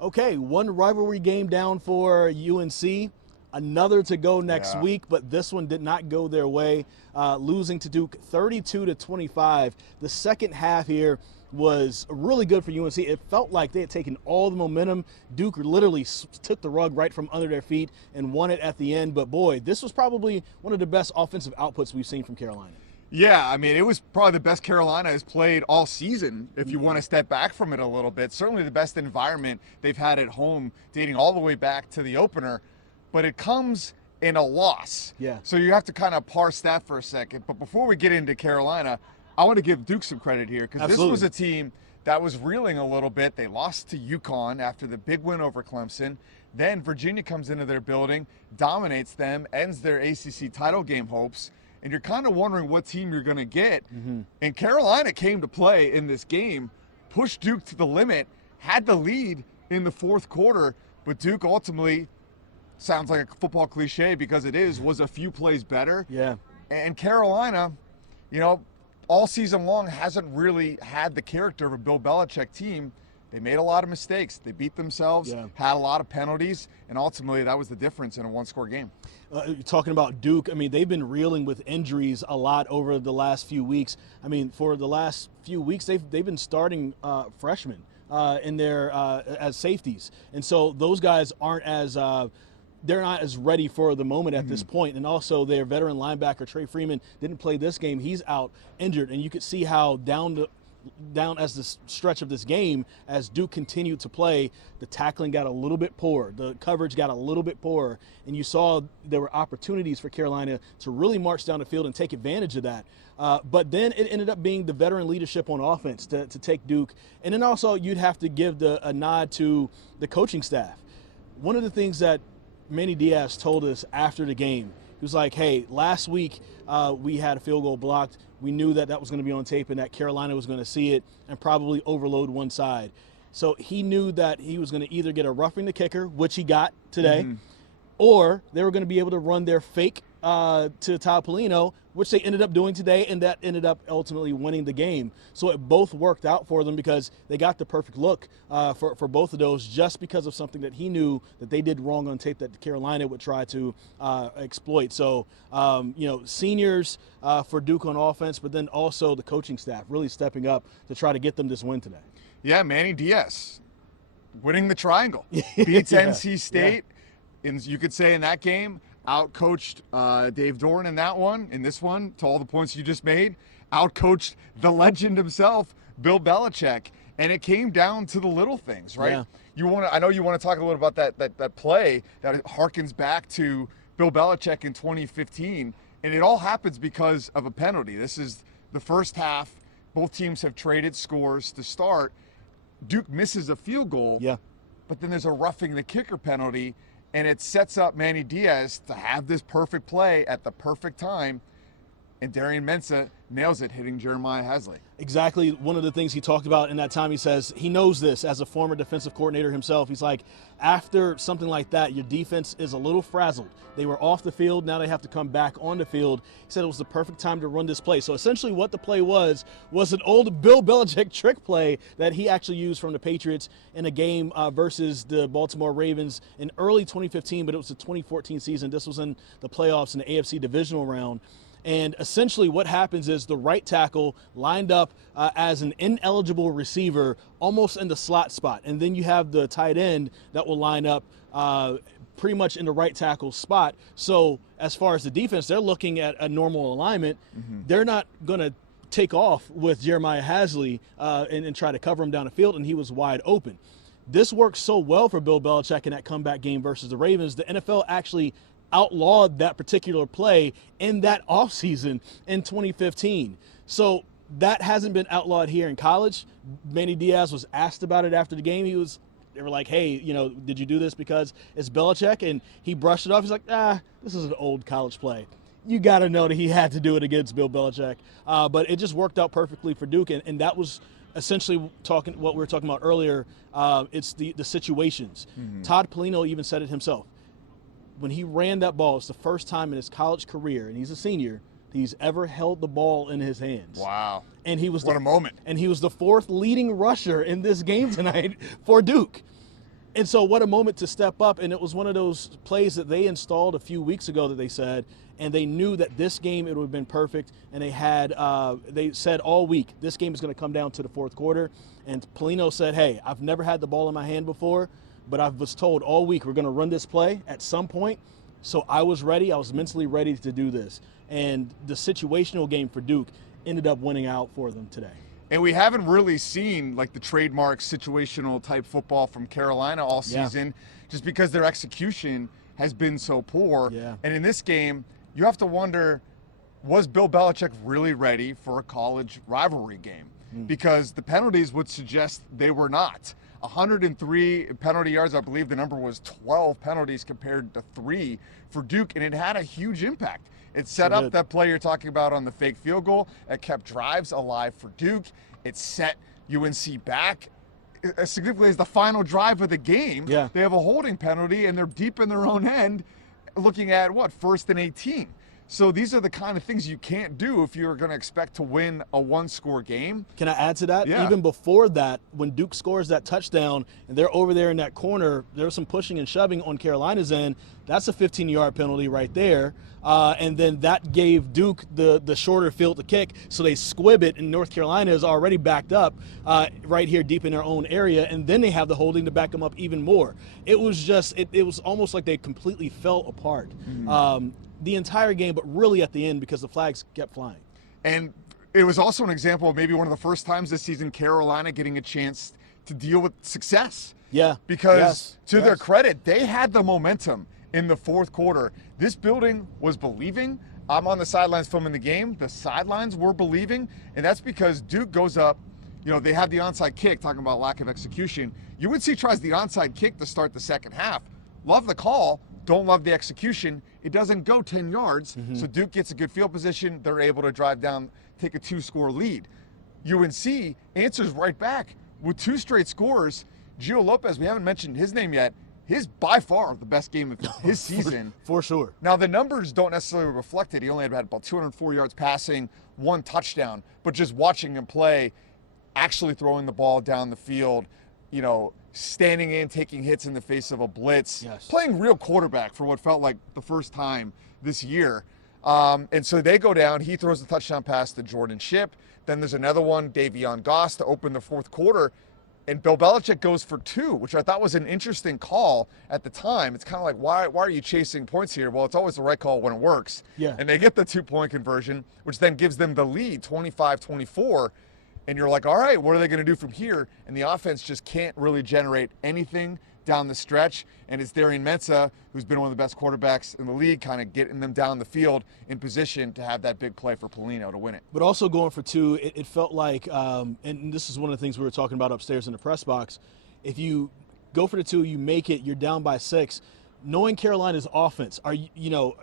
Okay, one rivalry game down for UNC, another to go next week, but this one did not go their way, losing to Duke 32-25. The second half here was really good for UNC. It felt like they had taken all the momentum. Duke literally took the rug right from under their feet and won it at the end. But boy, this was probably one of the best offensive outputs we've seen from Carolina. Yeah, I mean, it was probably the best Carolina has played all season, if you want to step back from it a little bit. Certainly the best environment they've had at home, dating all the way back to the opener. But it comes in a loss. Yeah. So you have to kind of parse that for a second. But before we get into Carolina, I want to give Duke some credit here, because this was a team that was reeling a little bit. They lost to UConn after the big win over Clemson. Then Virginia comes into their building, dominates them, ends their ACC title game hopes. And you're kind of wondering what team you're going to get. And Carolina came to play in this game, pushed Duke to the limit, had the lead in the fourth quarter, but Duke ultimately, sounds like a football cliche because it is, was a few plays better. Yeah. And Carolina, you know, all season long hasn't really had the character of a Bill Belichick team. They made a lot of mistakes. They beat themselves, had a lot of penalties, and ultimately that was the difference in a one-score game. You're talking about Duke. I mean, they've been reeling with injuries a lot over the last few weeks. I mean, for the last few weeks, they've been starting freshmen in their as safeties, and so those guys aren't as they're not as ready for the moment at this point. And also their veteran linebacker Trey Freeman didn't play this game; he's out injured, and you could see how down as the stretch of this game, as Duke continued to play, the tackling got a little bit poor, the coverage got a little bit poorer, and you saw there were opportunities for Carolina to really march down the field and take advantage of that. But then it ended up being the veteran leadership on offense to take Duke. And then also you'd have to give a nod to the coaching staff. One of the things that Manny Diaz told us after the game, he was like, hey, last week we had a field goal blocked. We knew that was going to be on tape and that Carolina was going to see it and probably overload one side. So he knew that he was going to either get a roughing the kicker, which he got today, or they were going to be able to run their fake to Todd Polino, which they ended up doing today, and that ended up ultimately winning the game. So it both worked out for them because they got the perfect look for both of those, just because of something that he knew that they did wrong on tape that Carolina would try to exploit. So, you know, seniors for Duke on offense, but then also the coaching staff really stepping up to try to get them this win today. Yeah, Manny Diaz winning the triangle. Beats NC State. And you could say in that game, out-coached Dave Doran in that one. In this one, to all the points you just made, out-coached the legend himself, Bill Belichick. And it came down to the little things, right? Yeah. I know you want to talk a little about that play that harkens back to Bill Belichick in 2015. And it all happens because of a penalty. This is the first half. Both teams have traded scores to start. Duke misses a field goal. Yeah. But then there's a roughing the kicker penalty. And it sets up Manny Diaz to have this perfect play at the perfect time. And Darian Mensah nails it, hitting Jeremiah Hasley. Exactly. One of the things he talked about in that time, he says he knows this as a former defensive coordinator himself. He's like, after something like that, your defense is a little frazzled. They were off the field. Now they have to come back on the field. He said it was the perfect time to run this play. So essentially what the play was an old Bill Belichick trick play that he actually used from the Patriots in a game versus the Baltimore Ravens in early 2015, but it was the 2014 season. This was in the playoffs in the AFC divisional round. And essentially what happens is the right tackle lined up as an ineligible receiver almost in the slot spot. And then you have the tight end that will line up pretty much in the right tackle spot. So as far as the defense, they're looking at a normal alignment. They're not going to take off with Jeremiah Hasley and try to cover him down the field, and he was wide open. This worked so well for Bill Belichick in that comeback game versus the Ravens. The NFL actually outlawed that particular play in that offseason in 2015. So that hasn't been outlawed here in college. Manny Diaz was asked about it after the game. They were like, hey, you know, did you do this because it's Belichick? And he brushed it off. He's like, this is an old college play. You got to know that he had to do it against Bill Belichick. But it just worked out perfectly for Duke. And that was essentially what we were talking about earlier. It's the situations. Todd Polino even said it himself. When he ran that ball, it's the first time in his college career, and he's a senior, he's ever held the ball in his hands. Wow. And what a moment. And he was the fourth leading rusher in this game tonight for Duke. And so what a moment to step up. And it was one of those plays that they installed a few weeks ago that they said, and they knew that this game it would have been perfect. And they said all week, this game is going to come down to the fourth quarter. And Pelino said, hey, I've never had the ball in my hand before, but I was told all week we're going to run this play at some point. So I was ready. I was mentally ready to do this. And the situational game for Duke ended up winning out for them today. And we haven't really seen like the trademark situational type football from Carolina all season, just because their execution has been so poor. Yeah. And in this game, you have to wonder, was Bill Belichick really ready for a college rivalry game? Because the penalties would suggest they were not. 103 penalty yards, I believe the number was 12 penalties compared to 3 for Duke, and it had a huge impact. It set up that play you're talking about on the fake field goal. It kept drives alive for Duke. It set UNC back as significantly as the final drive of the game. Yeah. They have a holding penalty, and they're deep in their own end looking at, what, 1st and 18. So these are the kind of things you can't do if you're going to expect to win a one-score game. Can I add to that? Yeah. Even before that, when Duke scores that touchdown and they're over there in that corner, there's some pushing and shoving on Carolina's end. That's a 15-yard penalty right there. And then that gave Duke the shorter field to kick, so they squib it, and North Carolina is already backed up right here deep in their own area, and then they have the holding to back them up even more. It was just it was almost like they completely fell apart. The entire game, but really at the end because the flags kept flying. And it was also an example of maybe one of the first times this season Carolina getting a chance to deal with success. Yeah. Because to their credit, they had the momentum in the fourth quarter. This building was believing. I'm on the sidelines filming the game. The sidelines were believing, and that's because Duke goes up. You know, they have the onside kick, talking about lack of execution. UNC tries the onside kick to start the second half. Love the call. Don't love the execution. It doesn't go 10 yards, so Duke gets a good field position. They're able to drive down, take a 2-score lead. UNC answers right back with 2 straight scores. Gio Lopez, we haven't mentioned his name yet. His by far the best game of his season. For sure. Now, the numbers don't necessarily reflect it. He only had about 204 yards passing, 1 touchdown. But just watching him play, actually throwing the ball down the field, you know, standing in, taking hits in the face of a blitz, playing real quarterback for what felt like the first time this year. And so they go down. He throws the touchdown pass to Jordan Shipp. Then there's another one, Davion Goss, to open the fourth quarter. And Bill Belichick goes for 2, which I thought was an interesting call at the time. It's kind of like, why are you chasing points here? Well, it's always the right call when it works. Yeah. And they get the 2-point conversion, which then gives them the lead, 25-24. And you're like, all right, what are they going to do from here? And the offense just can't really generate anything down the stretch. And it's Darian Mensah, who's been one of the best quarterbacks in the league, kind of getting them down the field in position to have that big play for Pelino to win it. But also going for 2, it felt like, and this is one of the things we were talking about upstairs in the press box, if you go for the 2, you make it, you're down by 6. Knowing Carolina's offense,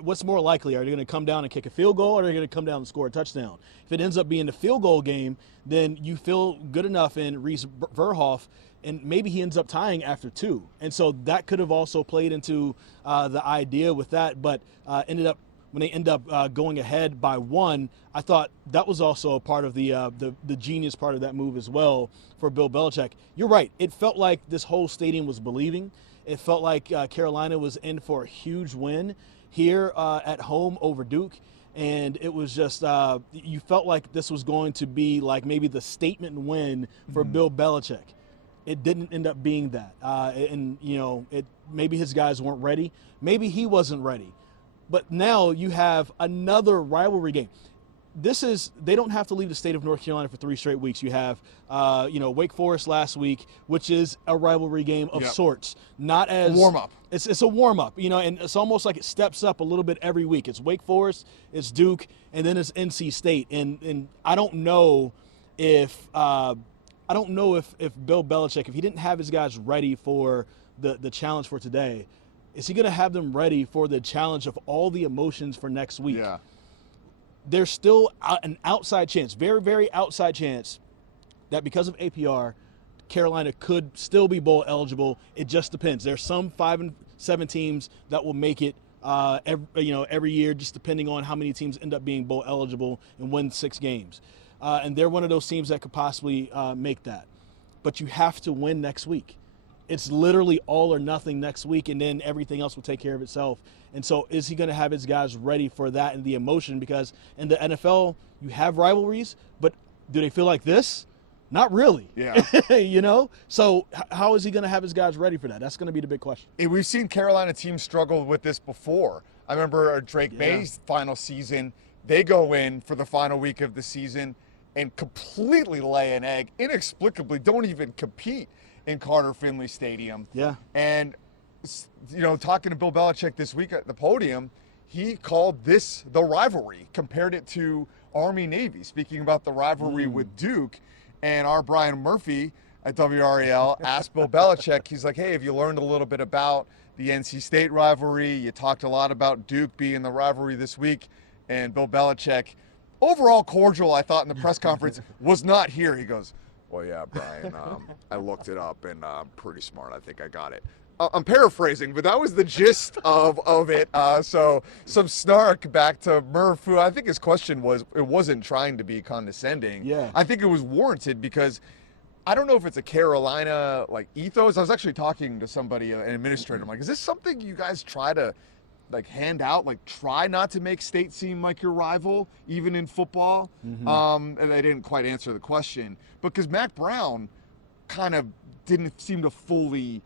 what's more likely? Are they going to come down and kick a field goal, or are they going to come down and score a touchdown? If it ends up being a field goal game, then you feel good enough in Reese Verhoff, and maybe he ends up tying after 2. And so that could have also played into the idea with that, but when they end up going ahead by 1, I thought that was also a part of the genius part of that move as well for Bill Belichick. You're right. It felt like this whole stadium was believing. It felt like Carolina was in for a huge win here at home over Duke. And it was just, you felt like this was going to be like maybe the statement win for Bill Belichick. It didn't end up being that. Maybe his guys weren't ready. Maybe he wasn't ready. But now you have another rivalry game. They don't have to leave the state of North Carolina for 3 straight weeks. You have, Wake Forest last week, which is a rivalry game of sorts. Not as warm-up. It's a warm-up, and it's almost like it steps up a little bit every week. It's Wake Forest, it's Duke, and then it's NC State. And I don't know if Bill Belichick, if he didn't have his guys ready for the challenge for today, is he going to have them ready for the challenge of all the emotions for next week? Yeah. There's still an outside chance, very, very outside chance, that because of APR, Carolina could still be bowl eligible. It just depends. There's some 5 and 7 teams that will make it every year, just depending on how many teams end up being bowl eligible and win 6 games. And they're one of those teams that could possibly make that. But you have to win next week. it's literally all or nothing next week, and then everything else will take care of itself. And so is he going to have his guys ready for that and the emotion? Because in the NFL, you have rivalries, but do they feel like this? Not really. Yeah. You know? So how is he going to have his guys ready for that? That's going to be the big question. We've seen Carolina teams struggle with this before. I remember Drake May's final season. They go in for the final week of the season and completely lay an egg, inexplicably don't even compete in Carter Finley Stadium. Yeah. And, you know, talking to Bill Belichick this week at the podium, he called this the rivalry, compared it to Army-Navy, speaking about the rivalry with Duke. And our Brian Murphy at WRAL asked Bill Belichick, he's like, hey, have you learned a little bit about the NC State rivalry? You talked a lot about Duke being the rivalry this week. And Bill Belichick, overall cordial, I thought, in the press conference, was not here. He goes, well, yeah, Brian, I looked it up, and I'm pretty smart. I think I got it. I'm paraphrasing, but that was the gist of it. So some snark back to Murph, who I think his question was, it wasn't trying to be condescending. Yeah. I think it was warranted because I don't know if it's a Carolina like ethos. I was actually talking to somebody, an administrator. I'm like, is this something you guys try to like hand out? Like try not to make State seem like your rival, even in football? And they didn't quite answer the question. Because Mac Brown kind of didn't seem to fully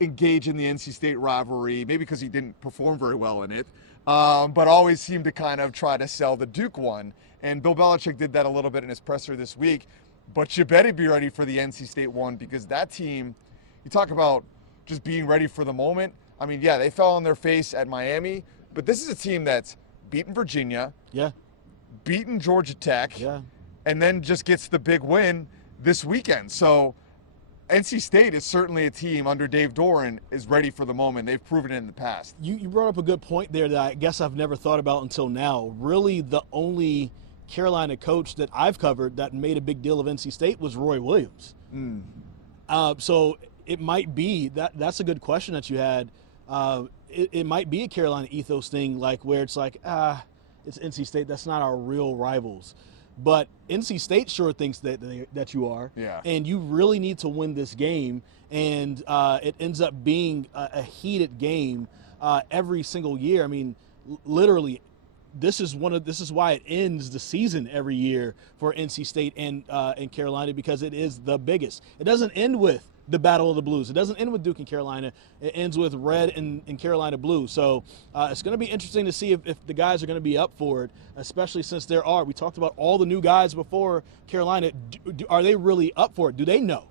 engage in the NC State rivalry, maybe because he didn't perform very well in it, but always seemed to kind of try to sell the Duke one. And Bill Belichick did that a little bit in his presser this week. But you better be ready for the NC State one, because that team, you talk about just being ready for the moment. I mean, yeah, they fell on their face at Miami, but this is a team that's beaten Virginia, beaten Georgia Tech, and then just gets the big win this weekend. So NC State is certainly a team under Dave Doran is ready for the moment. They've proven it in the past. You brought up a good point there that I guess I've never thought about until now. Really, the only Carolina coach that I've covered that made a big deal of NC State was Roy Williams. So it might be that's a good question that you had. It might be a Carolina ethos thing, like where it's like, it's NC State. That's not our real rivals. But NC State sure thinks that you are. And you really need to win this game. And it ends up being a heated game every single year. I mean, literally, this is why it ends the season every year for NC State and Carolina, because it is the biggest. It doesn't end with the Battle of the Blues. It doesn't end with Duke and Carolina. It ends with Red and Carolina Blue. So it's going to be interesting to see if the guys are going to be up for it, especially since we talked about all the new guys before Carolina. Are they really up for it? Do they know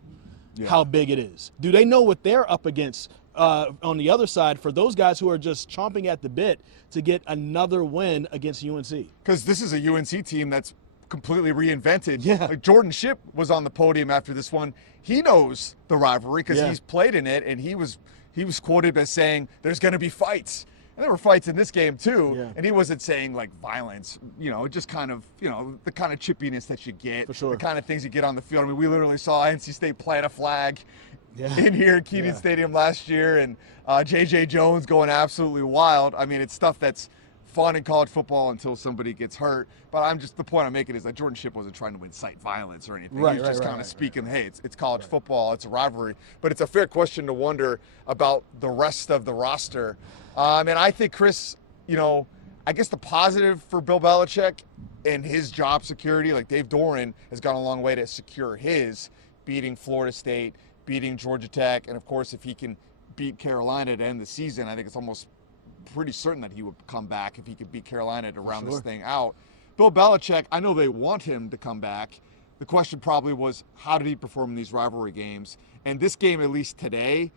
how big it is? Do they know what they're up against on the other side for those guys who are just chomping at the bit to get another win against UNC? Because this is a UNC team that's completely reinvented. Like Jordan Shipp was on the podium after this one. He knows the rivalry because he's played in it, and he was quoted as saying there's going to be fights. And there were fights in this game too, and he wasn't saying like violence, just kind of, the kind of chippiness that you get, the kind of things you get on the field. I mean, we literally saw NC State plant a flag in here at Kenan Stadium last year, and J.J. Jones going absolutely wild. I mean, it's stuff that's fun in college football until somebody gets hurt. But the point I'm making is that Jordan Shipp wasn't trying to incite violence or anything. He's just kind of speaking, hey, it's college football, it's a rivalry. But it's a fair question to wonder about the rest of the roster. And I think, Chris, I guess the positive for Bill Belichick and his job security, like Dave Doran has gone a long way to secure his, beating Florida State, beating Georgia Tech, and of course, if he can beat Carolina to end the season, I think it's almost pretty certain that he would come back if he could beat Carolina to round this thing out. Bill Belichick, I know they want him to come back. The question probably was, how did he perform in these rivalry games? And this game, at least today,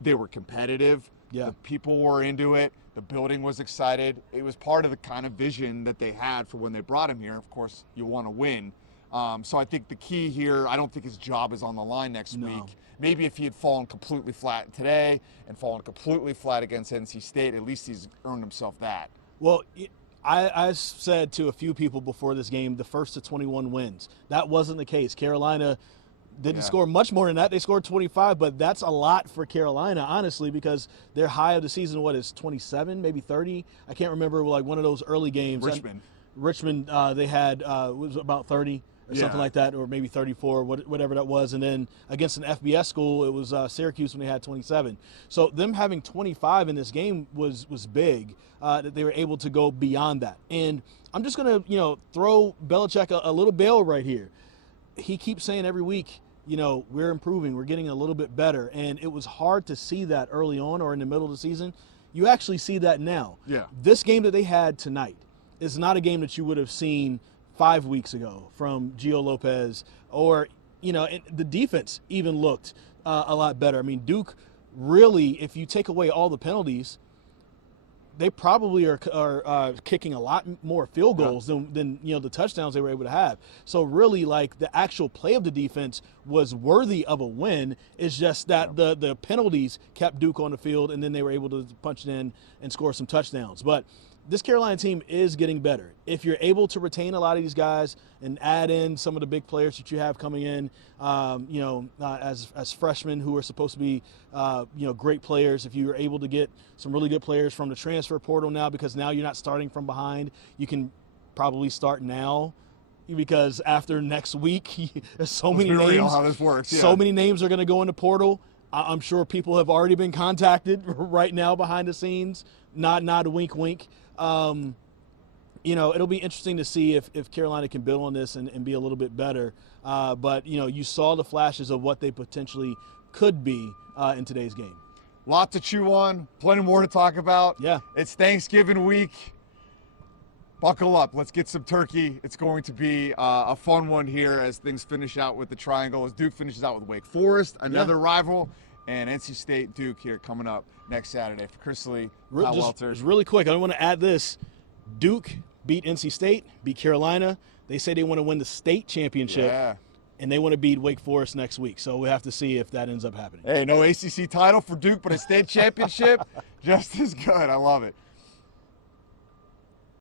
they were competitive. The people were into it. The building was excited. It was part of the kind of vision that they had for when they brought him here. Of course, you want to win. So I think the key here, I don't think his job is on the line next week. Maybe if he had fallen completely flat today and fallen completely flat against NC State, at least he's earned himself that. Well, I said to a few people before this game, the first to 21 wins. That wasn't the case. Carolina didn't score much more than that. They scored 25, but that's a lot for Carolina, honestly, because their high of the season, is 27, maybe 30? I can't remember, like one of those early games. Richmond, they had was about 30. or something like that, or maybe 34, whatever that was. And then against an FBS school, it was Syracuse when they had 27. So them having 25 in this game was big, that they were able to go beyond that. And I'm just going to, throw Belichick a little bail right here. He keeps saying every week, we're improving, we're getting a little bit better. And it was hard to see that early on or in the middle of the season. You actually see that now. Yeah. This game that they had tonight is not a game that you would have seen 5 weeks ago from Gio Lopez, or, the defense even looked a lot better. I mean, Duke really, if you take away all the penalties, they probably are kicking a lot more field goals than the touchdowns they were able to have. So really, like, the actual play of the defense was worthy of a win. It's just that the penalties kept Duke on the field, and then they were able to punch it in and score some touchdowns. But this Carolina team is getting better. If you're able to retain a lot of these guys and add in some of the big players that you have coming in, as freshmen who are supposed to be, great players, if you are able to get some really good players from the transfer portal now, because now you're not starting from behind, you can probably start now, because after next week, there's so many names. How this works. Yeah. So many names are going to go in the portal. I'm sure people have already been contacted right now behind the scenes. Not a wink, wink. It'll be interesting to see if Carolina can build on this and be a little bit better. But you saw the flashes of what they potentially could be in today's game. Lot to chew on, plenty more to talk about. Yeah. It's Thanksgiving week. Buckle up. Let's get some turkey. It's going to be a fun one here as things finish out with the Triangle, as Duke finishes out with Wake Forest, another rival, and NC State Duke here coming up next Saturday. For Chris Lea, Welter. Just really quick, I want to add this. Duke beat NC State, beat Carolina. They say they want to win the state championship, and they want to beat Wake Forest next week. So we have to see if that ends up happening. Hey, no ACC title for Duke, but a state championship, just as good. I love it.